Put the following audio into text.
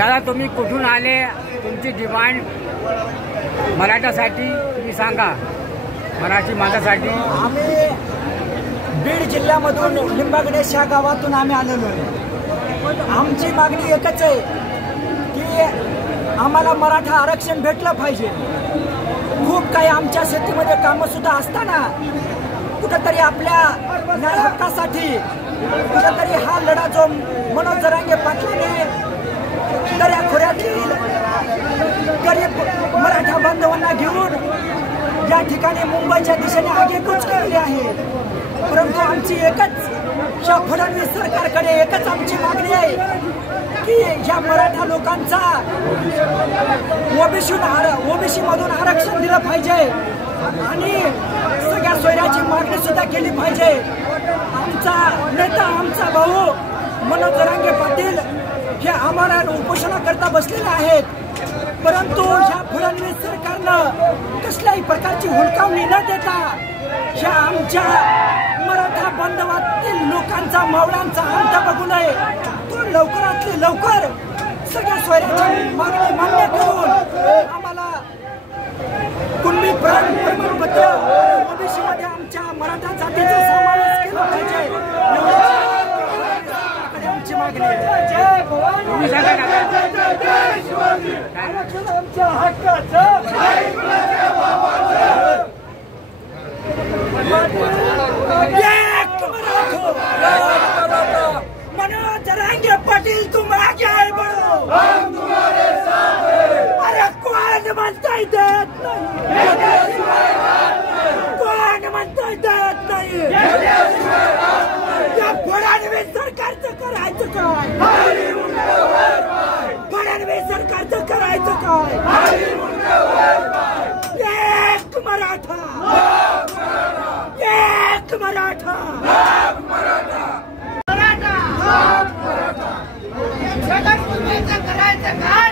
दादा तुम्ही कुठून आले, तुमची डिमांड मराठासाठी तुम्ही सांगा, मराठी माणसासाठी. आम्ही बीड जिल्ह्यामधून लिंबागणेश या गावातून आम्ही आलेलो आहे. आमची मागणी एकच आहे की आम्हाला मराठा आरक्षण भेटलं पाहिजे. खूप काही आमच्या शेतीमध्ये कामं सुद्धा असताना कुठंतरी आपल्या न्याय हक्कासाठी कुठंतरी हा लढा जो मनोज जरांगे पाटलांनी दऱ्याखोऱ्यातील गरीब मराठा बांधवांना घेऊन या ठिकाणी मुंबईच्या दिशेने आगेकूच केलेली आहे. परंतु आमची एकच या फडणवीस सरकारकडे एकच आमची मागणी आहे की या मराठा लोकांचा ओबीसी मधून आरक्षण दिलं पाहिजे आणि सगळ्या सोयऱ्याची मागणी सुद्धा केली पाहिजे. आमचा नेता, आमचा भाऊ मनोज जरांगे पाटील हे आम्हाला उपोषणाकरता बसलेले आहेत. परंतु ह्या फडणवीस सरकारनं कसल्याही प्रकारची हुलकावणी न देता ह्या आमच्या मराठा बांधवातील लोकांचा, मावळ्यांचा अंत बघू नये. तो लवकरातली लवकर सगळ्या सोयऱ्याची मागणी मान्य करून आम्हाला कुणबी प्रमाणपत्र ओबीसी मध्ये आमच्या मराठा जातीचा समावेश केला पाहिजे आमची मागणी आहे. आमच्या हक्काचं मनोज जरांगे पाटील तुम आगे आए बढ़ो, हम तुम्हारे साथ हैं. अरे कौन म्हणता देत नाही, कौन म्हणता देत नाही. या फडणवीस सरकारचं करायचं काय, फडणवीस सरकारचं करायचं काय. एक मराठा, एक मराठा, करायचं काय.